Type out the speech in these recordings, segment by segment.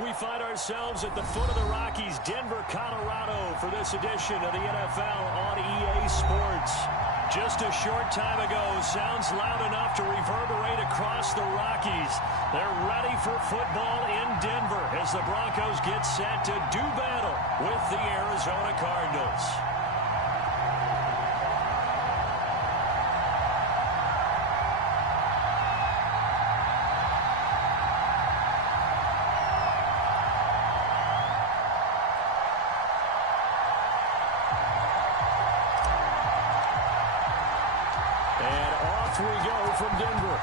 We find ourselves at the foot of the Rockies, Denver, Colorado, for this edition of the NFL on EA Sports. Just a short time ago, sounds loud enough to reverberate across the Rockies. They're ready for football in Denver as the Broncos get set to do battle with the Arizona Cardinals. We go from Denver.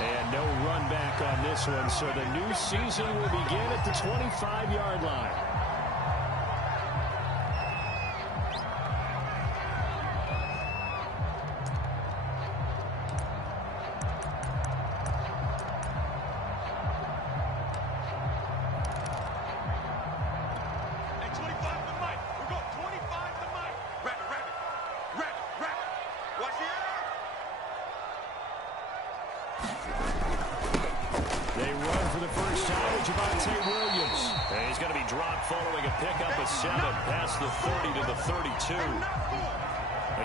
And no run back on this one, so the new season will begin at the 25-yard line. He's going to be dropped following a pickup of 7 past the 30 to the 32.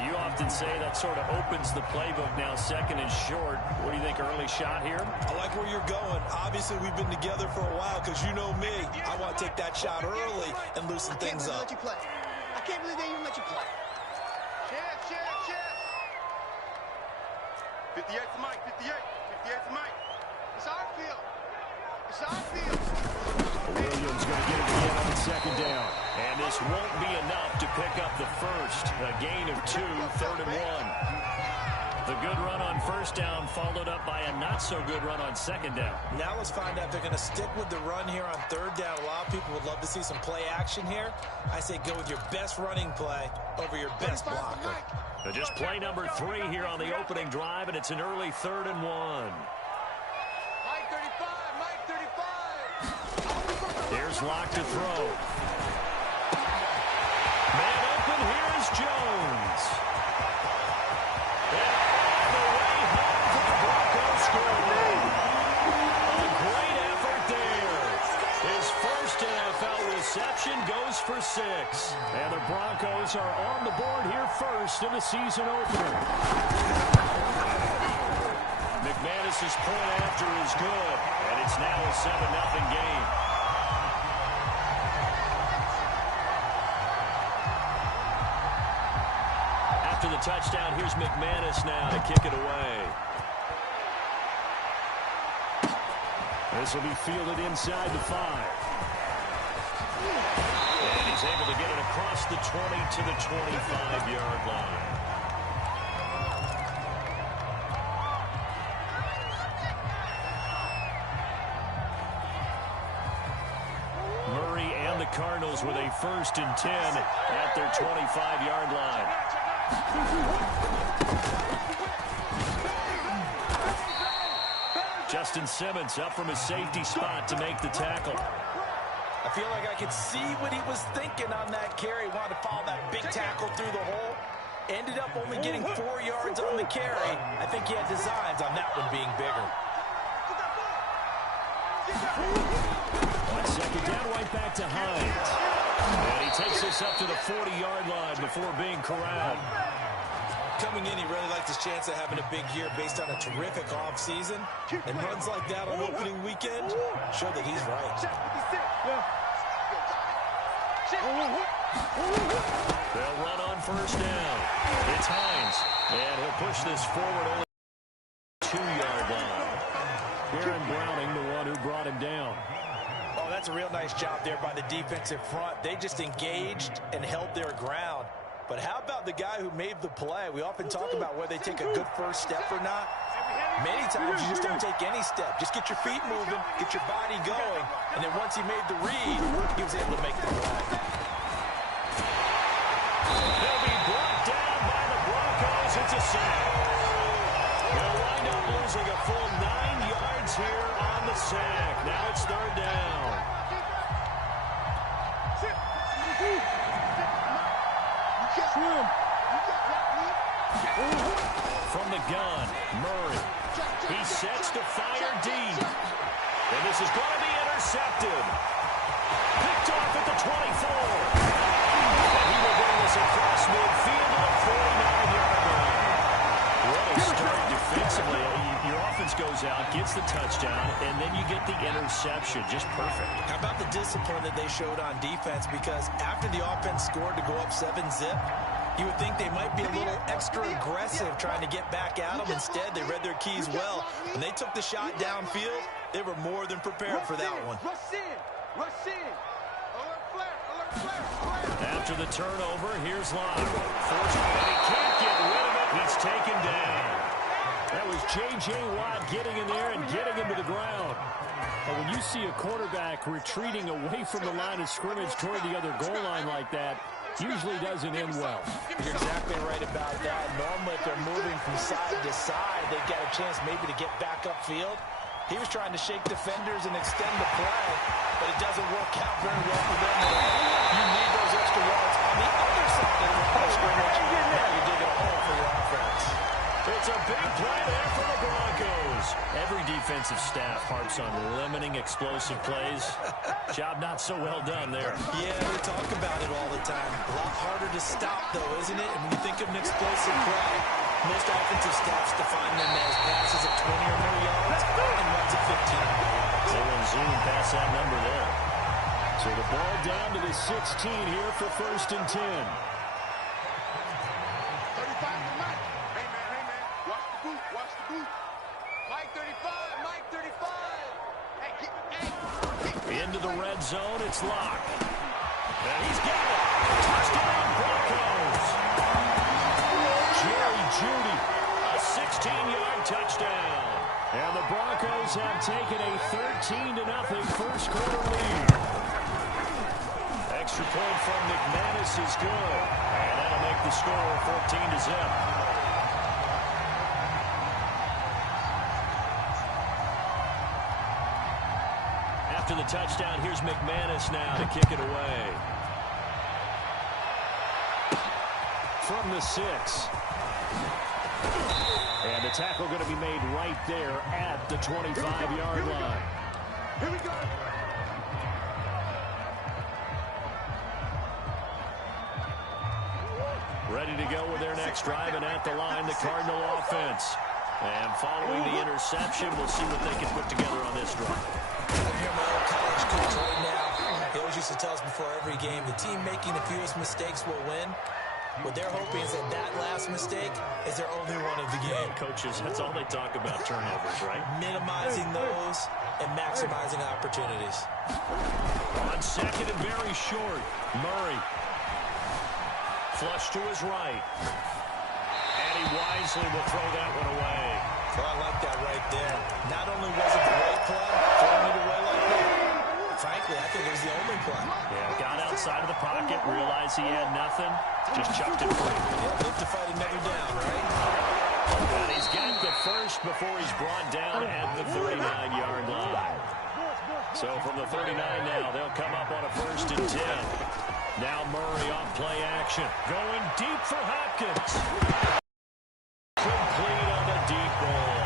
You often say that sort of opens the playbook now, second and short. What do you think, early shot here? I like where you're going. Obviously, we've been together for a while because you know me. I want to take that shot early and loosen things up. I can't believe they even let you play. Cheer. 58's Mike, 58's Mike. It's our field. It's our field. Williams going to get it again on second down. And this won't be enough to pick up the first. A gain of 2, 3rd and 1. The good run on first down followed up by a not-so-good run on second down. Now let's find out if they're going to stick with the run here on third down. A lot of people would love to see some play action here. I say go with your best running play over your best blocker. Just play number 3 here on the opening drive, and it's an early 3rd and 1. Mike 35. Here's Locke to throw. Man open, here's Jones. And all the way home for the Broncos score. A great effort there. His first NFL reception goes for 6. And the Broncos are on the board here first in the season opener. McManus's point after is good, and it's now a 7-0 game. After the touchdown, here's McManus now to kick it away. This will be fielded inside the 5. And he's able to get it across the 20 to the 25-yard line. Cardinals with a 1st and 10 at their 25-yard line. Justin Simmons up from his safety spot to make the tackle. I feel like I could see what he was thinking on that carry. Wanted to follow that big tackle through the hole. Ended up only getting 4 yards on the carry. I think he had designs on that one being bigger. On second down, right back to Hines. And he takes this up to the 40-yard line before being corralled. Coming in, he really liked his chance of having a big year based on a terrific offseason. And runs like that on opening weekend show that he's right. They'll run on first down. It's Hines. And he'll push this forward only 2-yard line. Aaron Browning, the one who brought him down. Oh, that's a real nice job there by the defensive front. They just engaged and held their ground. But how about the guy who made the play? We often talk about whether they take a good first step or not. Many times you just don't take any step. Just get your feet moving, get your body going, and then once he made the read, he was able to make the play. He'll be brought down by the Broncos. It's a sack. They'll wind up losing a full 9 yards here on the sack. Now it's 3rd down. from the gun. Murray. He sets to fire deep. And this is going to be intercepted. Picked off at the 24. And he will bring this across midfield to the 49-yard line. What a start defensively. Your offense goes out, gets the touchdown, and then you get the interception. Just perfect. How about the discipline that they showed on defense? Because after the offense scored to go up 7-zip, you would think they might be a little extra aggressive trying to get back at them. Instead, they read their keys well. When they took the shot downfield, they were more than prepared for that one. Rush in. Rush in. Alert flare. Alert flare. Flare. After the turnover, here's Locke. Forced, and he can't get rid of it. He's taken down. That was J.J. Watt getting in there and getting him to the ground. And when you see a quarterback retreating away from the line of scrimmage toward the other goal line like that, usually doesn't end well. You're exactly right about that. Normally, if they're moving from side to side, they've got a chance maybe to get back upfield. He was trying to shake defenders and extend the play, but it doesn't work out very well for them. You need those extra yards on the other side of the line of scrimmage. Now you're digging a hole for your offense. It's a big play there for the Broncos. Every defensive staff harps on limiting explosive plays. Job not so well done there. Yeah, they talk about it all the time. A lot harder to stop, though, isn't it? And when you think of an explosive play, most offensive staffs define them as passes of 20 or more yards and runs of 15 or more yards. They will zoom past that number there. So the ball down to the 16 here for 1st and 10. 35 to Mike. Hey, man. Watch the boot. Watch the boot. Mike 35. Mike 35. Hey, Into the red zone, it's Locke. And he's got it. Touchdown, Broncos. Jerry Jeudy, a 16-yard touchdown. And the Broncos have taken a 13-0 first quarter lead. Extra point from McManus is good. And that'll make the score 14-0. After the touchdown, here's McManus now to kick it away. From the 6. And the tackle going to be made right there at the 25-yard line. here we go. Ready to go with their next drive, and at the line, the Cardinal offense. And following the interception, we'll see what they can put together on this drive. I'm here, my old college coach right now. He always used to tell us before every game, the team making the fewest mistakes will win. What they're hoping is that that last mistake is their only one of the game. Coaches, that's all they talk about, turnovers, right? Minimizing those and maximizing opportunities. On second and very short, Murray. Flush to his right. And he wisely will throw that one away. Oh, I like that right there. Not only was it the right play, throwing it away like that, frankly, I think it was the only play. Yeah, got outside of the pocket, realized he had nothing, just chucked it free. Yeah, live to fight another down, right? And he's got the first before he's brought down at the 39-yard line. So from the 39 now, they'll come up on a 1st and 10. Now Murray on play action. Going deep for Hopkins. Complete on the deep ball.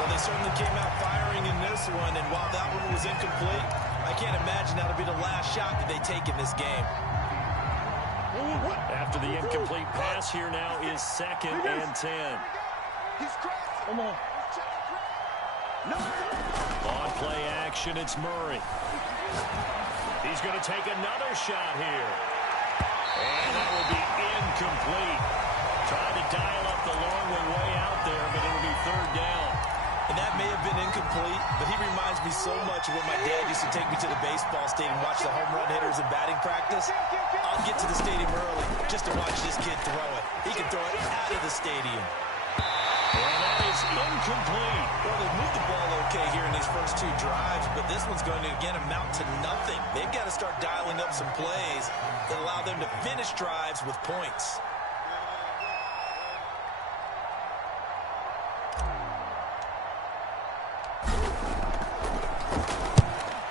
Well, they certainly came out firing in this one, and while that one was incomplete, I can't imagine that'll be the last shot that they take in this game. After the incomplete pass, here now is 2nd and 10. He's crazy. Come on. On play action, it's Murray. He's going to take another shot here. And that will be incomplete. Trying to dial up the long way out there, but it'll be 3rd down. And that may have been incomplete, but he reminds me so much of when my dad used to take me to the baseball stadium and watch the home run hitters in batting practice. I'll get to the stadium early just to watch this kid throw it. He can throw it out of the stadium. And that is incomplete. Well, they moved the ball okay here in these first 2 drives, but this one's going to, again, amount to nothing. They've got to start dialing up some plays that allow them to finish drives with points.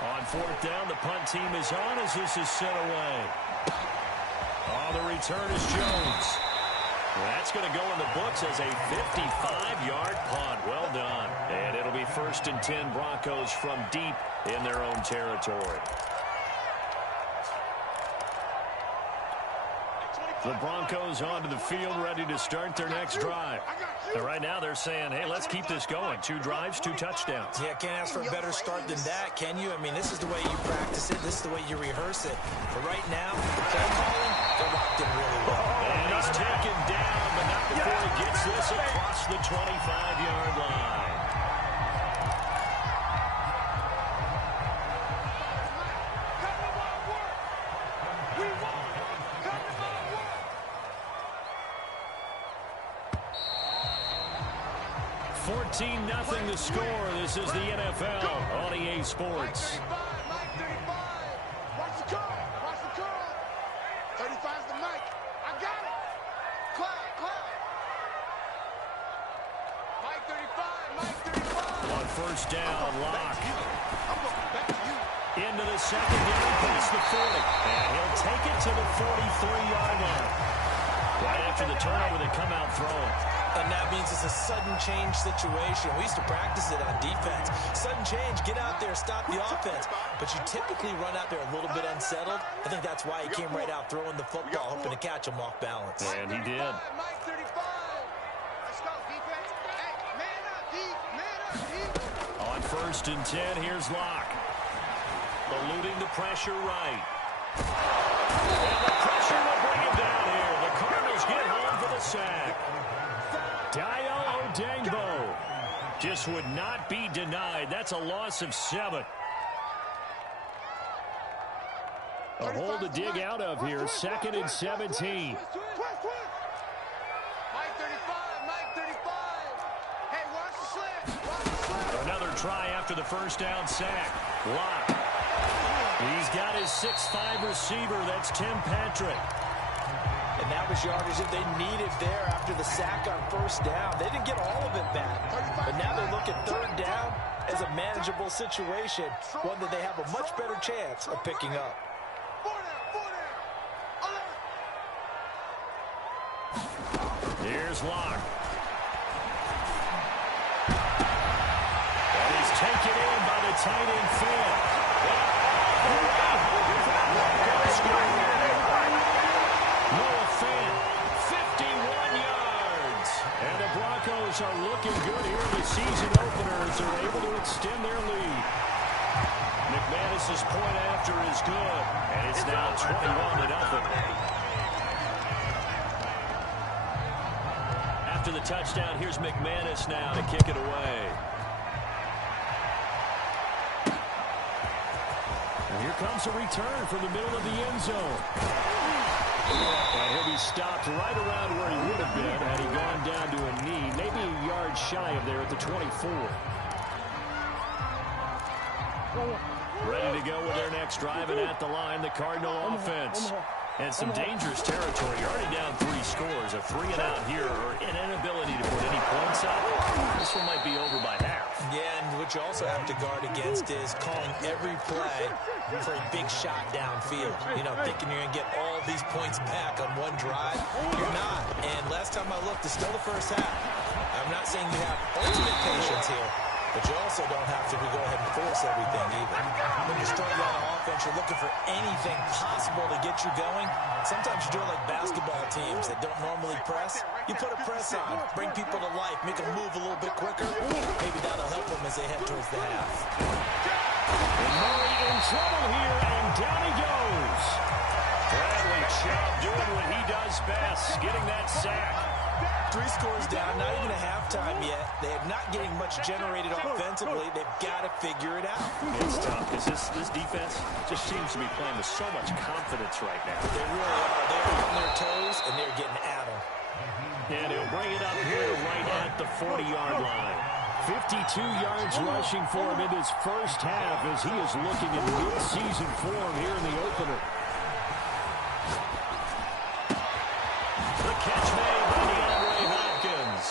On 4th down, the punt team is on as this is sent away. On the return is Jones. That's going to go in the books as a 55-yard punt. Well done. And it'll be 1st and 10 Broncos from deep in their own territory. The Broncos onto the field, ready to start their next drive. And right now they're saying, hey, let's keep this going. 2 drives, 2 touchdowns. Yeah, can't ask for a better start than that, can you? I mean, this is the way you practice it. This is the way you rehearse it. But right now, the play calling, they're locked in really well. And he's taken down, but not before he gets this across the 25-yard line. Nothing to score. This is the NFL on EA Sports. Mike 35. Watch the curl. Watch the curl. 35's the Mike. I got it. Clap. Mike 35. Mike 35. On 1st down, Lock. I'm going back to you. Into the secondary, past the 40. And he'll take it to the 43-yard line. Right after the turnover, they come out throwing. And that means it's a sudden change situation. We used to practice it on defense. Sudden change, get out there, stop the offense. But you typically run out there a little bit unsettled. I think that's why he came right out throwing the football, hoping to catch him off balance. And he did. Mike 35. Let's go, defense. Hey, man up, deep. Man up, deep. On 1st and 10, here's Lock. Eluding the pressure right. And the pressure will bring him down here. The Cardinals get home for the sack. Dayo Odengbo just would not be denied. That's a loss of 7. A hole to dig out of here. 2nd and 17. Mike 35. Mike 35. Hey, watch the slant. Watch the slant. Another try after the 1st down sack. Lock. He's got his 6'5" receiver. That's Tim Patrick. And that was yardage that they needed there after the sack on 1st down. They didn't get all of it back. But now they look at 3rd down as a manageable situation, one that they have a much better chance of picking up. 4 down. Here's Lock. And he's taken in by the tight end Fant. Noah Fant, 51 yards. And the Broncos are looking good here in the season opener as they're able to extend their lead. McManus's point after is good, and it's now 21-0. After the touchdown, here's McManus now to kick it away. And here comes a return from the middle of the end zone. And he'll be stopped right around where he would have been had he gone down to a knee, maybe a yard shy of there at the 24. Ready to go with their next drive, and at the line, the Cardinal offense. And some dangerous territory. Already down 3 scores. A 3-and-out here, or an inability to put any points up. This one might be over by half. Yeah, and what you also have to guard against is calling every play for a big shot downfield. You know, thinking you're going to get all these points back on one drive. You're not. And last time I looked, it's still the first half. I'm not saying you have ultimate patience here, but you also don't have to go ahead and force everything either. When you're starting out on offense, you're looking for anything possible to get you going. Sometimes you do it like basketball teams that don't normally press. You put a press on, bring people to life, make them move a little bit quicker. Maybe that'll help them as they head towards the half. And Murray in trouble here, and down he goes. Bradley Chubb doing what he does best, getting that sack. 3 scores down, not even a halftime yet. They're not getting much generated offensively. They've got to figure it out. It's tough because this defense just seems to be playing with so much confidence right now. They really are. They're on their toes, and they're getting at them. And he'll bring it up here right at the 40-yard line. 52 yards rushing for him in his first half as he is looking in mid-season form here in the opener. The catch made by DeAndre Hopkins.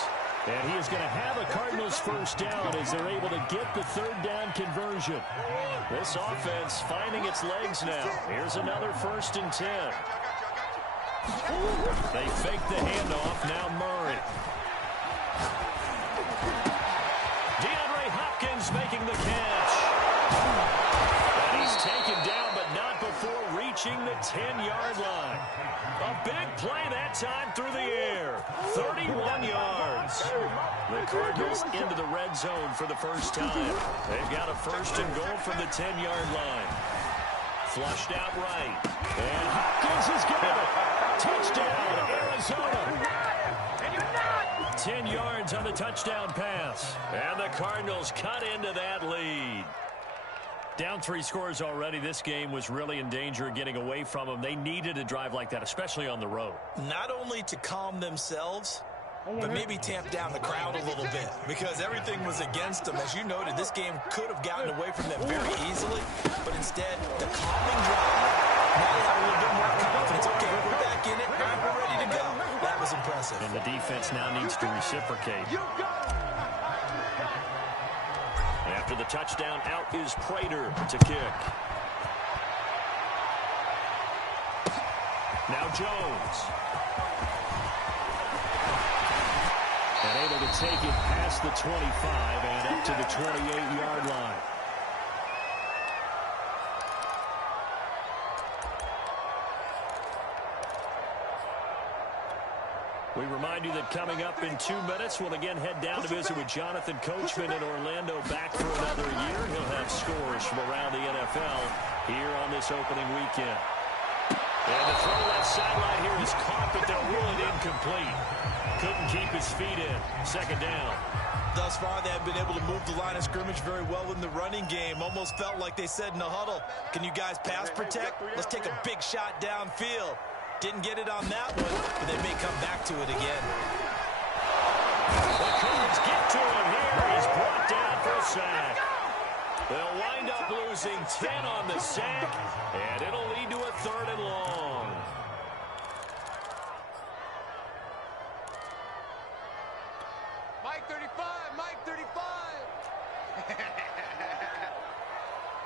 And he is going to have a Cardinals first down as they're able to get the 3rd down conversion. This offense finding its legs now. Here's another 1st and 10. They fake the handoff. Now Murray. DeAndre Hopkins making the catch. And he's taken down, but not before reaching the 10-yard line. A big play that time through the air. 31 yards. The Cardinals into the red zone for the first time. They've got a first and goal from the 10-yard line. Flushed out right. And Hopkins has got it. Touchdown, Arizona. 10 yards on the touchdown pass. And the Cardinals cut into that lead. Down 3 scores already. This game was really in danger of getting away from them. They needed a drive like that, especially on the road. Not only to calm themselves, but maybe tamp down the crowd a little bit, because everything was against them. As you noted, this game could have gotten away from them very easily, but instead, the calming drive, now they have a little bit more confidence. Okay, we're back in it. All right, we're ready to go. That was impressive. And the defense now needs to reciprocate. After the touchdown, out is Prater to kick. Now Jones. And able to take it past the 25 and up to the 28-yard line. We remind you that coming up in 2 minutes, we'll again head down to visit with Jonathan Coachman in Orlando, back for another year. He'll have scores from around the NFL here on this opening weekend. And the throw left sideline here is caught, but they'll rule it incomplete. Couldn't keep his feet in. Second down. Thus far, they have been able to move the line of scrimmage very well in the running game. Almost felt like they said in the huddle, can you guys pass protect? Let's take a big shot downfield. Didn't get it on that one, but they may come back to it again. The Cards get to him here. He's brought down for a sack. They'll wind up losing 10 on the sack, and it'll lead to a 3rd and long. Mike 35, Mike 35.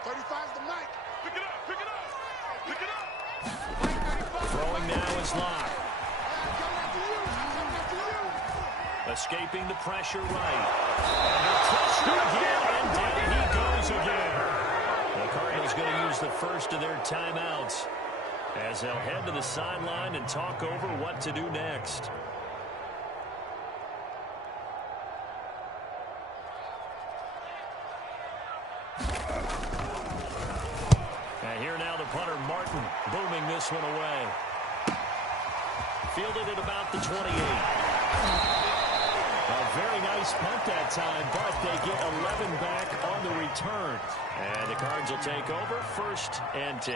35's the Mike. Pick it up, pick it up, pick it up. Throwing now is Locke. Escaping the pressure right. And touched again, and down he goes again. The Cardinals going to use the first of their timeouts as they'll head to the sideline and talk over what to do next. And here now the punter, Martin, booming this one away. Fielded at about the 28. A very nice punt that time, but they get 11 back on the return. And the Cards will take over, 1st and 10.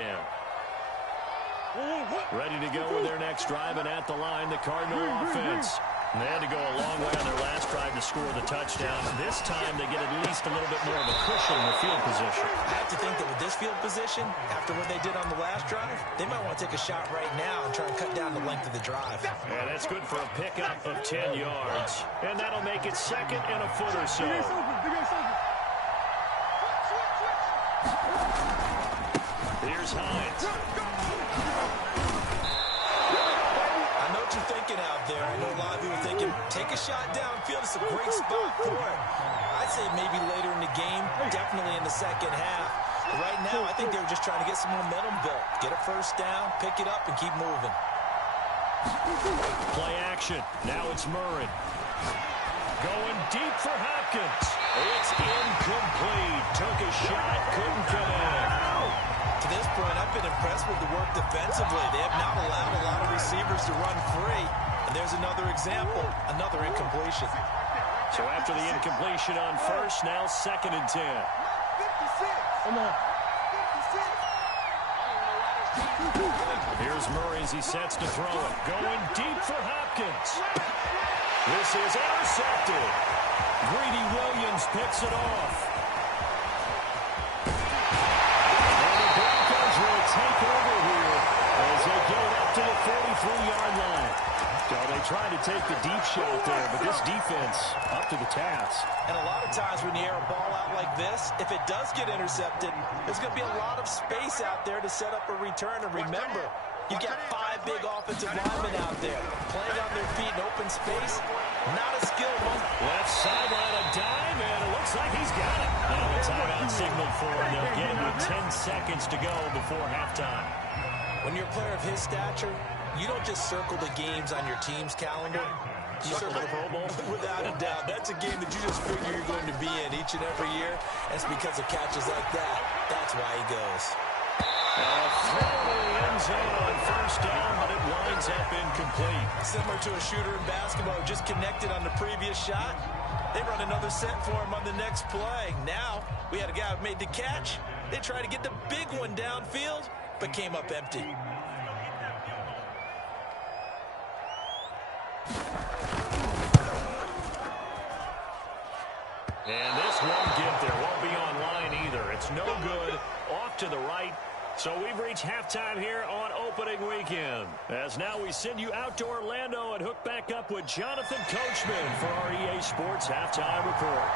Ready to go with their next drive, and at the line, the Cardinal offense. And they had to go a long way on their last drive to score the touchdown. This time, they get at least a little bit more of a cushion in the field position. I have to think that with this field position, after what they did on the last drive, they might want to take a shot right now and try and cut down the length of the drive. And that's good for a pickup of 10 yards. And that'll make it 2nd and a foot or so. Here's Hines. I know what you're thinking out there. I know a lot of you are thinking, take a shot downfield. It's a great spot for it. I'd say maybe later in the game, definitely in the second half. But right now, I think they were just trying to get some momentum built. Get a first down, pick it up, and keep moving. Play action. Now it's Murray. Going deep for Hopkins. It's incomplete. Took a shot, couldn't connect. To this point, I've been impressed with the work defensively. They have not allowed a lot of receivers to run free. And there's another example, another incompletion. So after the incompletion on first, now 2nd and 10. Come on. Here's Murray as he sets to throw it. Going deep for Hopkins. This is intercepted. Greedy Williams picks it off. And the Broncos will take over here as they get it up to the 43-yard line. So they tried to take the deep shot there, but this defense up to the task. And a lot of times when you air a ball out like this, if it does get intercepted, there's going to be a lot of space out there to set up a return. And remember, You've got 5 big offensive linemen out there playing on their feet in open space. Not a skill one. Left sideline a dime, and it looks like he's got it. Now the timeout signaled for, and they'll get him with 10 seconds to go before halftime. When you're a player of his stature, you don't just circle the games on your team's calendar. You circle the Pro Bowl. Without a doubt. That's a game that you just figure you're going to be in each and every year. And it's because of catches like that. That's why he goes. A throw to the end zone on first down, but it winds up incomplete. Similar to a shooter in basketball who just connected on the previous shot. They run another set for him on the next play. Now, we had a guy who made the catch. They tried to get the big one downfield, but came up empty. And this won't get there. Won't be online either. It's no good. Off to the right. So we've reached halftime here on opening weekend. As now we send you out to Orlando and hook back up with Jonathan Coachman for our EA Sports Halftime Report.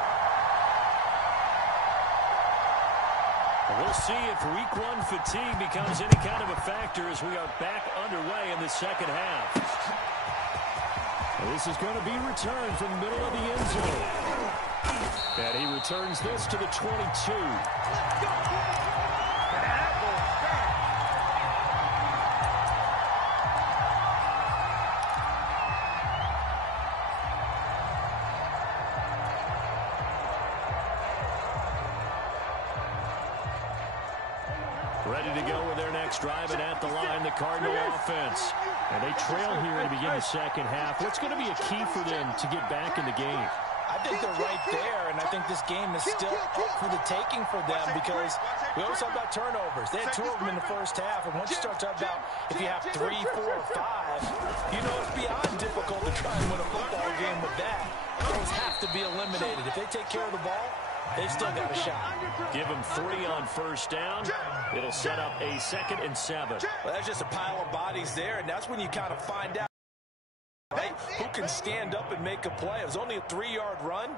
We'll see if week 1 fatigue becomes any kind of a factor as we are back underway in the second half. This is going to be returned from the middle of the end zone. And he returns this to the 22. Ready to go with their next drive, and at the line, the Cardinal offense. And they trail here to begin the second half. What's going to be a key for them to get back in the game? I think they're right there, and I think this game is still up for the taking for them because we always talk about turnovers. They had 2 of them in the first half, and once you start talking about if you have 3, 4, or 5, you know it's beyond difficult to try and win a football game with that. Those have to be eliminated. If they take care of the ball, they've still got a shot. Give them 3 on first down. It'll set up a 2nd and 7. Well, that's just a pile of bodies there, and that's when you kind of find out, right, who can stand up and make a play. It was only a 3-yard run,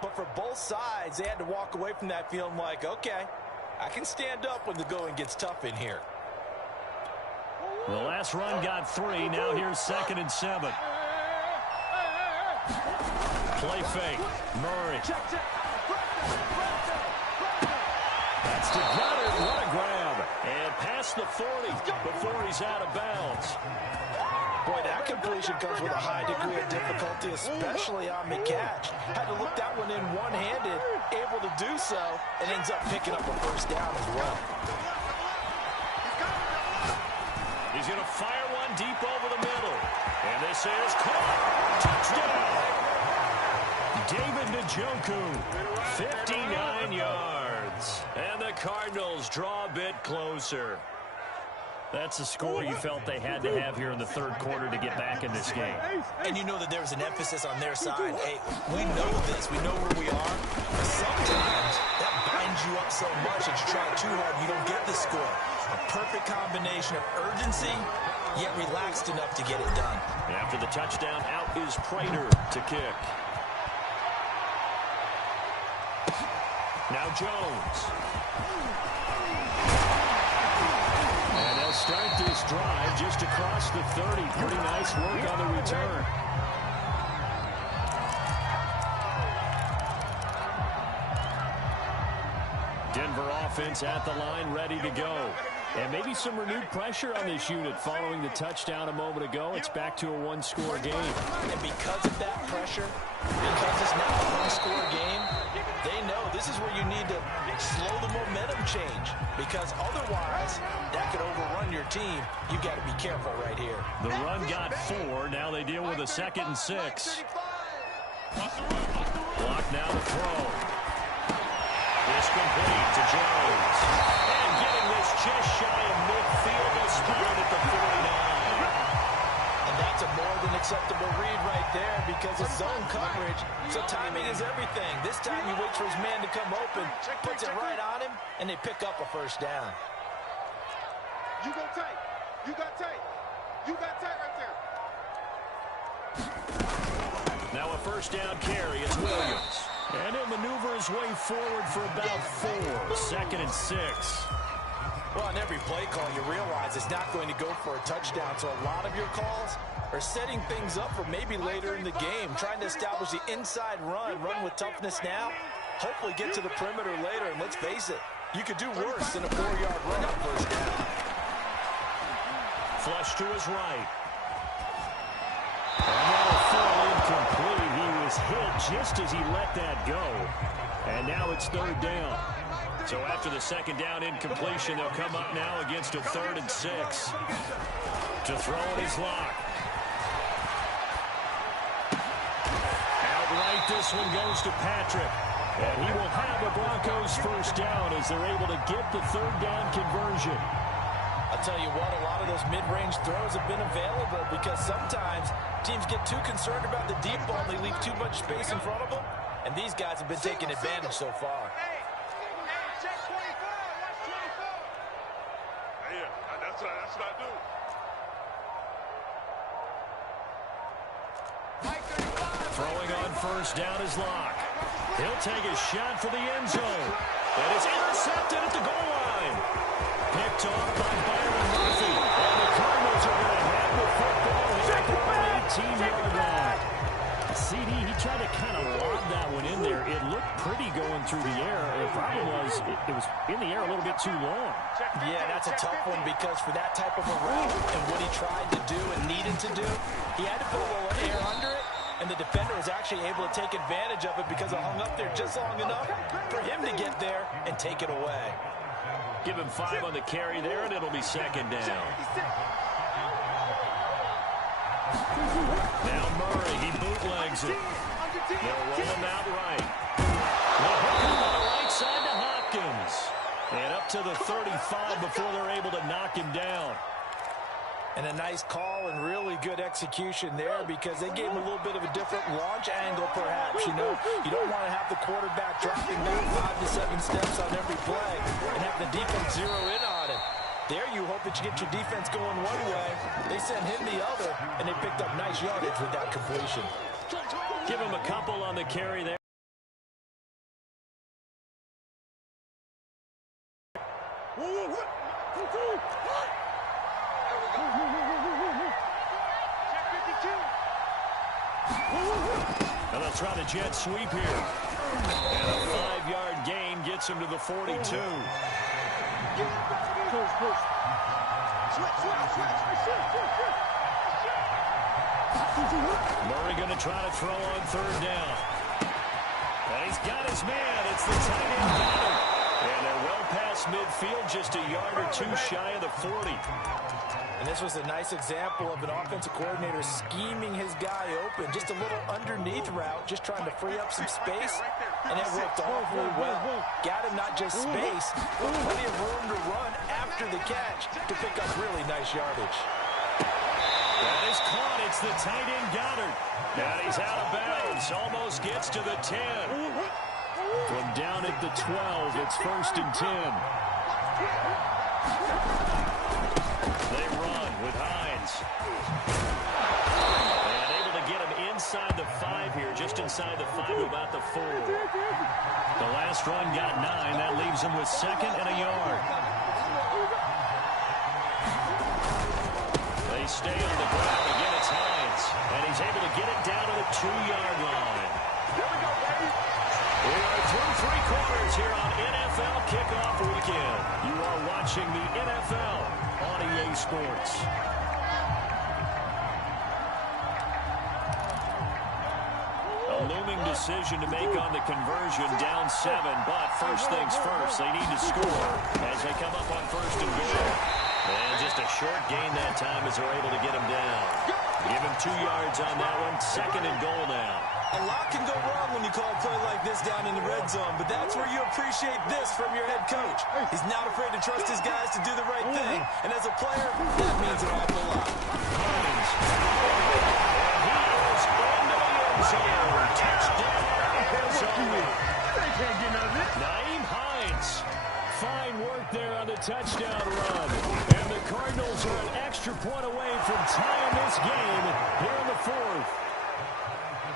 but for both sides, they had to walk away from that feeling like, okay, I can stand up when the going gets tough in here. The last run got 3. Now here's 2nd and 7. Play fake. Murray. That's to Goddard. What a grab. And past the 40 before he's out of bounds. Boy, that completion comes with a high degree of difficulty, especially on the catch. Had to look that one in one-handed, able to do so, and ends up picking up a first down as well. He's going to fire one deep over the middle. And this is caught. Touchdown. David Njoku, 59 yards. And the Cardinals draw a bit closer. That's the score you felt they had to have here in the third quarter to get back in this game. And you know that there was an emphasis on their side. Hey, we know this. We know where we are. But sometimes that binds you up so much that you try too hard, you don't get the score. A perfect combination of urgency, yet relaxed enough to get it done. After the touchdown, out is Prater to kick. Now Jones. And they'll start this drive just across the 30. Pretty nice work on the return. Denver offense at the line, ready to go. And maybe some renewed pressure on this unit following the touchdown a moment ago. It's back to a one-score game. And because of that pressure, because it's now a one-score game, they know this is where you need to slow the momentum change, because otherwise that could overrun your team. You've got to be careful right here. The run got 4. Now they deal with a 2nd and 6. Block now to throw. It's complete to Jones. And getting this just shy of midfield, they'll spot it at the 49. And that's a more than acceptable read right there because it's zone coverage. So timing is everything. This time he waits for his man to come open, puts it right on him, and they pick up a first down. You go tight. You got tight. You got tight right there. Now a first down carry. It's Williams. And he'll maneuver his way forward for about 4. 2nd and 6. Well, on every play call, you realize it's not going to go for a touchdown. So a lot of your calls are setting things up for maybe later in the game, trying to establish the inside run with toughness now, hopefully get to the perimeter later. And let's face it, you could do worse than a 4-yard run on first down. Flush to his right. And that'll fall incomplete. He was hit just as he let that go. And now it's third down. So after the second down incompletion, they'll come up now against a 3rd and 6. To throw in his lock. Outright, this one goes to Patrick. And he will have a Broncos first down as they're able to get the 3rd down conversion. I'll tell you what, a lot of those mid-range throws have been available because sometimes teams get too concerned about the deep ball and they leave too much space in front of them. And these guys have been taking advantage so far. That's what I do. Throwing on first down is Locke. He'll take a shot for the end zone. And it's intercepted at the goal line. Picked off by Byron Murphy. And the Cardinals are going to have the football here at the 18-yard line. CD, he tried to kind of lob that one in there. It looked pretty going through the air. The problem was it was in the air a little bit too long. Yeah, that's a tough one because for that type of a route and what he tried to do and needed to do, he had to put a little air under it, and the defender was actually able to take advantage of it because it hung up there just long enough for him to get there and take it away. Give him 5 on the carry there, and it'll be second down. Now Murray, he bootlegs it. They'll roll him out right. They'll hook him on the right side to Hopkins. And up to the 35 before they're able to knock him down. And a nice call and really good execution there because they gave him a little bit of a different launch angle perhaps, you know. You don't want to have the quarterback dropping back 5 to 7 steps on every play and have the defense zero in on him. There you hope that you get your defense going one way. They sent him the other, and they picked up nice yardage with that completion. Give him a couple on the carry there. And they'll try the jet sweep here. And a 5-yard gain gets him to the 42. Murray going to try to throw on third down. And he's got his man. It's the tight end Goddard. And they're well past midfield, just a yard or two shy of the 40. And this was a nice example of an offensive coordinator scheming his guy open. Just a little underneath route, just trying to free up some space. And it worked awfully well. Got him not just space, but plenty of room to run after the catch to pick up really nice yardage. That is caught. It's the tight end Goddard. And he's out of bounds. Almost gets to the 10. From down at the 12, it's 1st and 10. They run with Hines. And able to get him inside the 5 here, just inside the 5 to about the 4. The last run got 9. That leaves him with 2nd and a yard. They stay on the ground. Again, it's Hines. And he's able to get it down to the 2-yard line. Here we go, baby. We are through 3 quarters here on NFL Kickoff Weekend. You are watching the NFL on EA Sports. A looming decision to make on the conversion, down 7, but first things first, they need to score as they come up on 1st and goal. And just a short gain that time as they're able to get him down. Give him 2 yards on that one, 2nd and goal now. A lot can go wrong when you call a play like this down in the red zone, but that's where you appreciate this from your head coach. He's not afraid to trust his guys to do the right thing, and as a player, that means an awful lot. Hines. And he is into the end zone. Touchdown, Arizona. They can't get none of this. Nyheim Hines. Fine work there on the touchdown run. And the Cardinals are an extra point away from tying this game here in the 4th.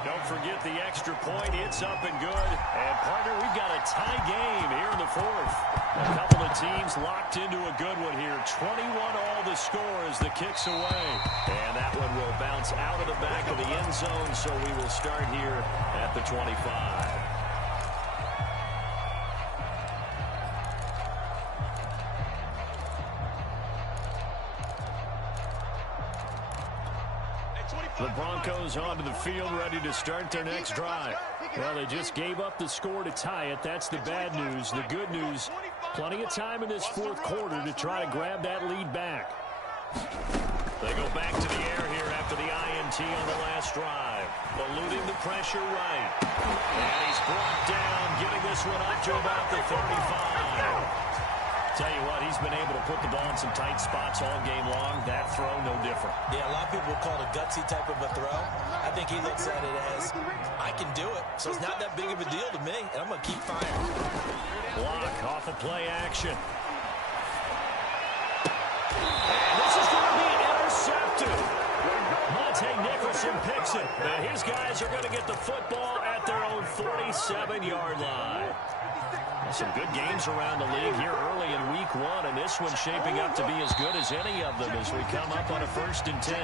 Don't forget the extra point. It's up and good. And, partner, we've got a a tie game here in the fourth. A couple of teams locked into a good one here. 21 all the score as the kick's away. And that one will bounce out of the back of the end zone, so we will start here at the 25. The Broncos onto the field, ready to start their next drive. Well, they just gave up the score to tie it. That's the bad news. The good news, plenty of time in this fourth quarter to try to grab that lead back. They go back to the air here after the INT on the last drive. Eluding the pressure right. And he's brought down, getting this one up to about the 35. Tell you what, he's been able to put the ball in some tight spots all game long. That throw, no different. Yeah, a lot of people call it a gutsy type of a throw. I think he looks at it as, I can do it, so it's not that big of a deal to me, and I'm going to keep firing. Block off of play action. And this is going to be intercepted. Monte Nicholson picks it. And his guys are going to get the football at their own 47-yard line. Some good games around the league here early in week one, and this one's shaping up to be as good as any of them as we come up on a 1st and 10.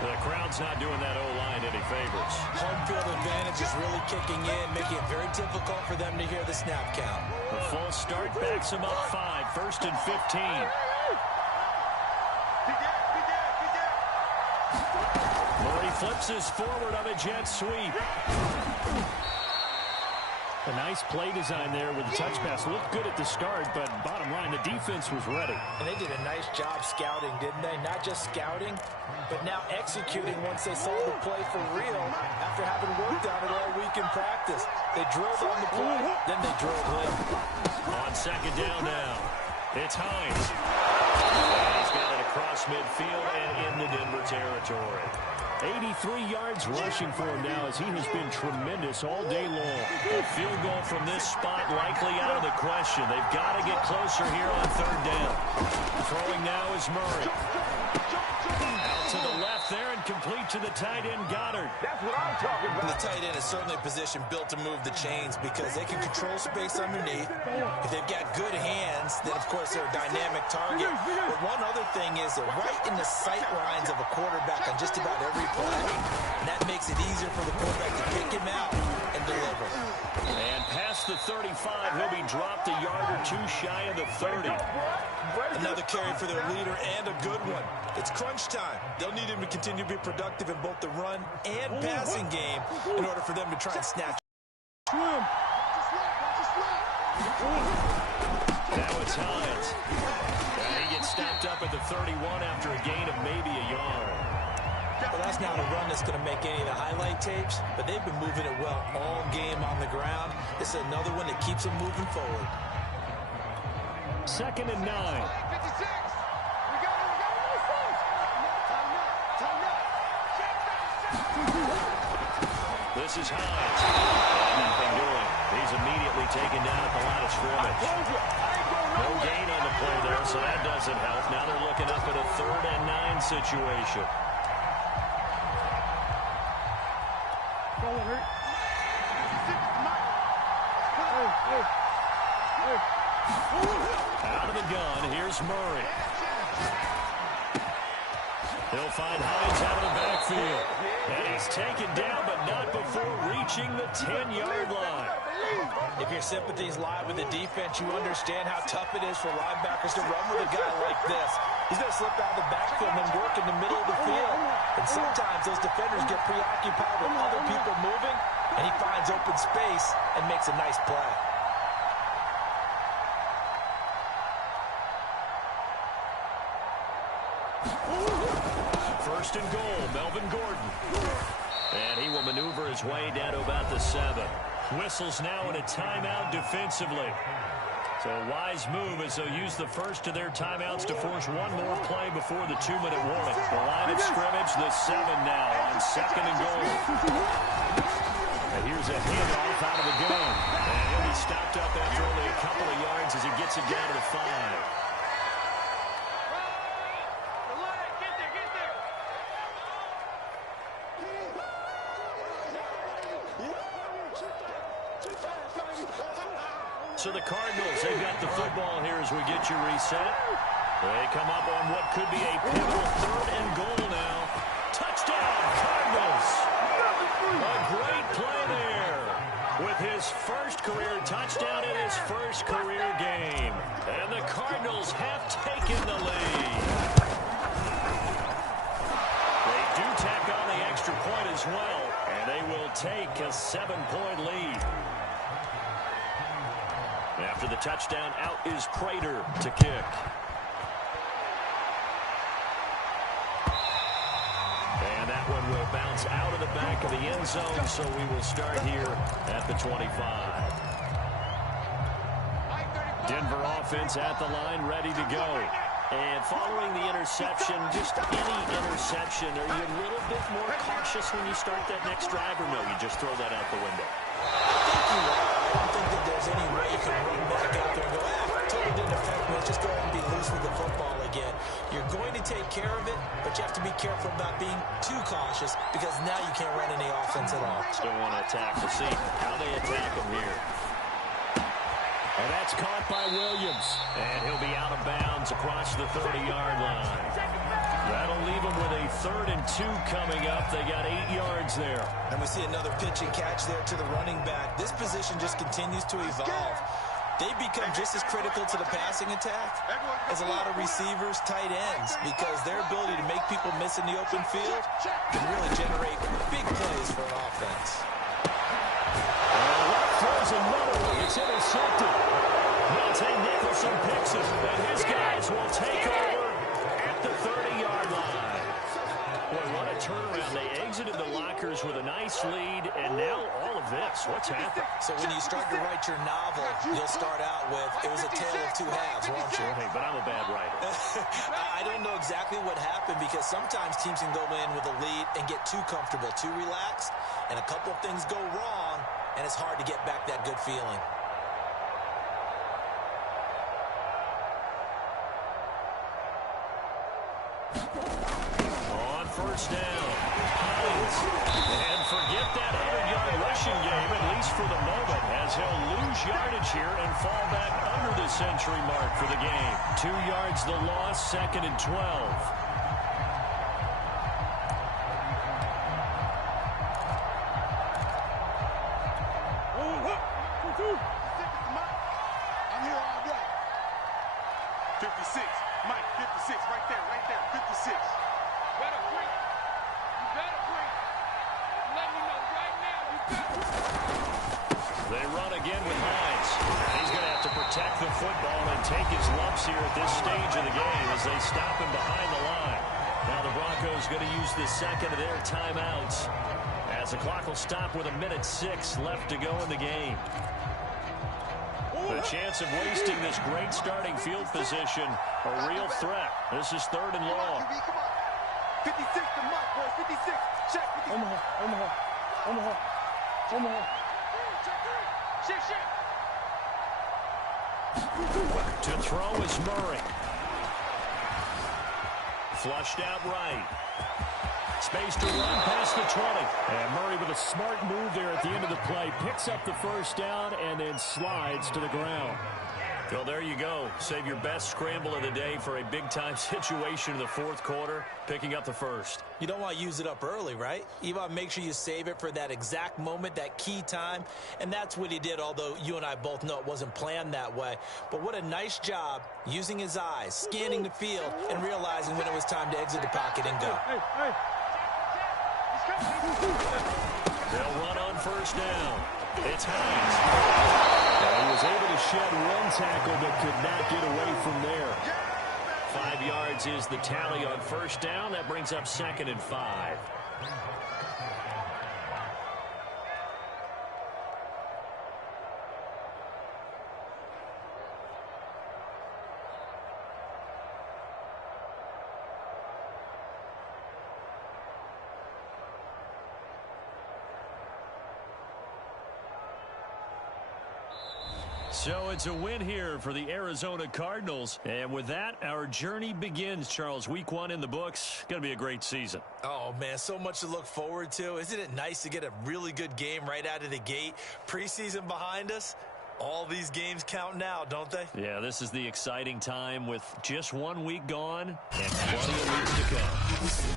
The crowd's not doing that O-line any favors. Home field advantage is really kicking in, making it very difficult for them to hear the snap count. The full start backs them up 5, 1st and 15. Murray flips his forward on a jet sweep. A nice play design there with the touch pass. Looked good at the start, but bottom line, the defense was ready. And they did a nice job scouting, didn't they? Not just scouting, but now executing once they saw the play for real after having worked on it all week in practice. They drilled on the play, then they drilled him. On 2nd down now, it's Hines. And he's got it across midfield and into Denver territory. 83 yards rushing for him now as he has been tremendous all day long. A field goal from this spot likely out of the question. They've got to get closer here on 3rd down. Throwing now is Murray. Out to the left there and complete to the tight end Goddard. That's what I'm talking about. The tight end is certainly a position built to move the chains because they can control space underneath. If they've got good hands, then of course they're a dynamic target. But one other thing is they're right in the sight lines of a quarterback on just about every play. And that makes it easier for the quarterback to pick him out and deliver. And past the 35, he'll be dropped a yard or two shy of the 30. Another carry for their leader and a good one. It's crunch time. They'll need him to continue to be productive in both the run and passing game in order for them to try and snatch. Now it's Hines. And he gets stopped up at the 31 after a gain of maybe a yard. Well, that's not a run that's going to make any of the highlight tapes, but they've been moving it well all game on the ground. This is another one that keeps them moving forward. 2nd and 9. This is Hines. And nothing doing. He's immediately taken down at the line of scrimmage. No gain on the play there, so that doesn't help. Now they're looking up at a 3rd and 9 situation. Out of the gun, here's Murray. He'll find Hines out of the backfield. And he's taken down, but not before reaching the 10-yard line. If your sympathies lie with the defense, you understand how tough it is for linebackers to run with a guy like this. He's going to slip out of the backfield and work in the middle of the field. And sometimes those defenders get preoccupied with other people moving, and he finds open space and makes a nice play. First and goal, Melvin Gordon. And he will maneuver his way down to about the 7. Whistles now in a timeout defensively. So a wise move as they'll use the first of their timeouts to force one more play before the 2-minute warning. The line of scrimmage, the 7 now on 2nd and goal. And here's a handoff out of the gun. And he'll be stopped up after only a couple of yards as he gets it down to the 5. So the Cardinals, they've got the football here as we get you reset. They come up on what could be a pivotal 3rd and goal now. Touchdown, Cardinals! A great play there with his first career touchdown in his first career game. And the Cardinals have taken the lead. They do tack on the extra point as well, and they will take a 7-point lead. After the touchdown, out is Prater to kick. And that one will bounce out of the back of the end zone, so we will start here at the 25. Denver offense at the line, ready to go. And following the interception, just any interception, are you a little bit more cautious when you start that next drive, or no, you just throw that out the window? I don't think that there's any way you can run back out there and go, totally didn't affect me. Just go ahead and be loose with the football again. You're going to take care of it, but you have to be careful about being too cautious because now you can't run any offense at all. Still want to attack. We'll see how they attack him here. And that's caught by Williams. And he'll be out of bounds across the 30-yard line. That'll leave them with a 3rd and 2 coming up. They got 8 yards there. And we see another pitch and catch there to the running back. This position just continues to evolve. They become just as critical to the passing attack as a lot of receivers, tight ends, because their ability to make people miss in the open field can really generate big plays for an offense. Throws another one. It's intercepted. Monte Nicholson picks it, and his guys will take over at the 30-yard line. Boy, what a turnaround. They exited the lockers with a nice lead, and now all of this. What's happened? So when you start to write your novel, you'll start out with, it was a tale of 2 halves, won't you? Hey, but I'm a bad writer. I don't know exactly what happened because sometimes teams can go in with a lead and get too comfortable, too relaxed, and a couple of things go wrong, and it's hard to get back that good feeling. On first down, Hines. And forget that 100-yard rushing game, at least for the moment, as he'll lose yardage here and fall back under the century mark for the game. 2 yards the loss, 2nd and 12. I'm here all day. 56. Mike, 56. Right there. 56. Better break. You better break. Let me know right now. You better. They run again with Hines. He's going to have to protect the football and take his lumps here at this stage of the game as they stop him behind the line. Now the Broncos going to use the second of their timeouts as the clock will stop with 1:06 left to go in the game. The chance of wasting this great starting field position, a real threat. This is 3rd and long. 56 to Mike, boys. 56. Check. Omaha. Shit. To throw is Murray. Flushed out right. Space to run past the 20. And Murray with a smart move there at the end of the play. Picks up the first down and then slides to the ground. Well, there you go. Save your best scramble of the day for a big-time situation in the 4th quarter, picking up the first. You don't want to use it up early, right? You want to make sure you save it for that exact moment, that key time. And that's what he did, although you and I both know it wasn't planned that way. But what a nice job using his eyes, scanning the field, and realizing when it was time to exit the pocket and go. They'll run on first down. It's Hines. He was able to shed one tackle but could not get away from there. 5 yards is the tally on first down. That brings up 2nd and 5. So it's a win here for the Arizona Cardinals. And with that, our journey begins, Charles. Week 1 in the books. Going to be a great season. Oh, man, so much to look forward to. Isn't it nice to get a really good game right out of the gate? Preseason behind us. All these games count now, don't they? Yeah, this is the exciting time with just 1 week gone and plenty of weeks to come.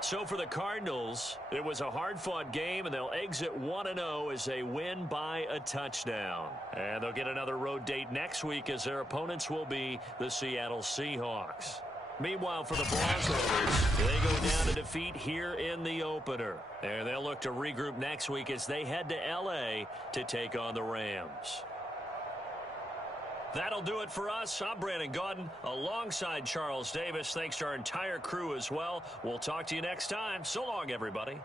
So for the Cardinals, it was a hard-fought game, and they'll exit 1-0 as they win by a touchdown. And they'll get another road date next week as their opponents will be the Seattle Seahawks. Meanwhile, for the Broncos, they go down to defeat here in the opener. And they'll look to regroup next week as they head to L.A. to take on the Rams. That'll do it for us. I'm Brandon Gaudin alongside Charles Davis. Thanks to our entire crew as well. We'll talk to you next time. So long, everybody.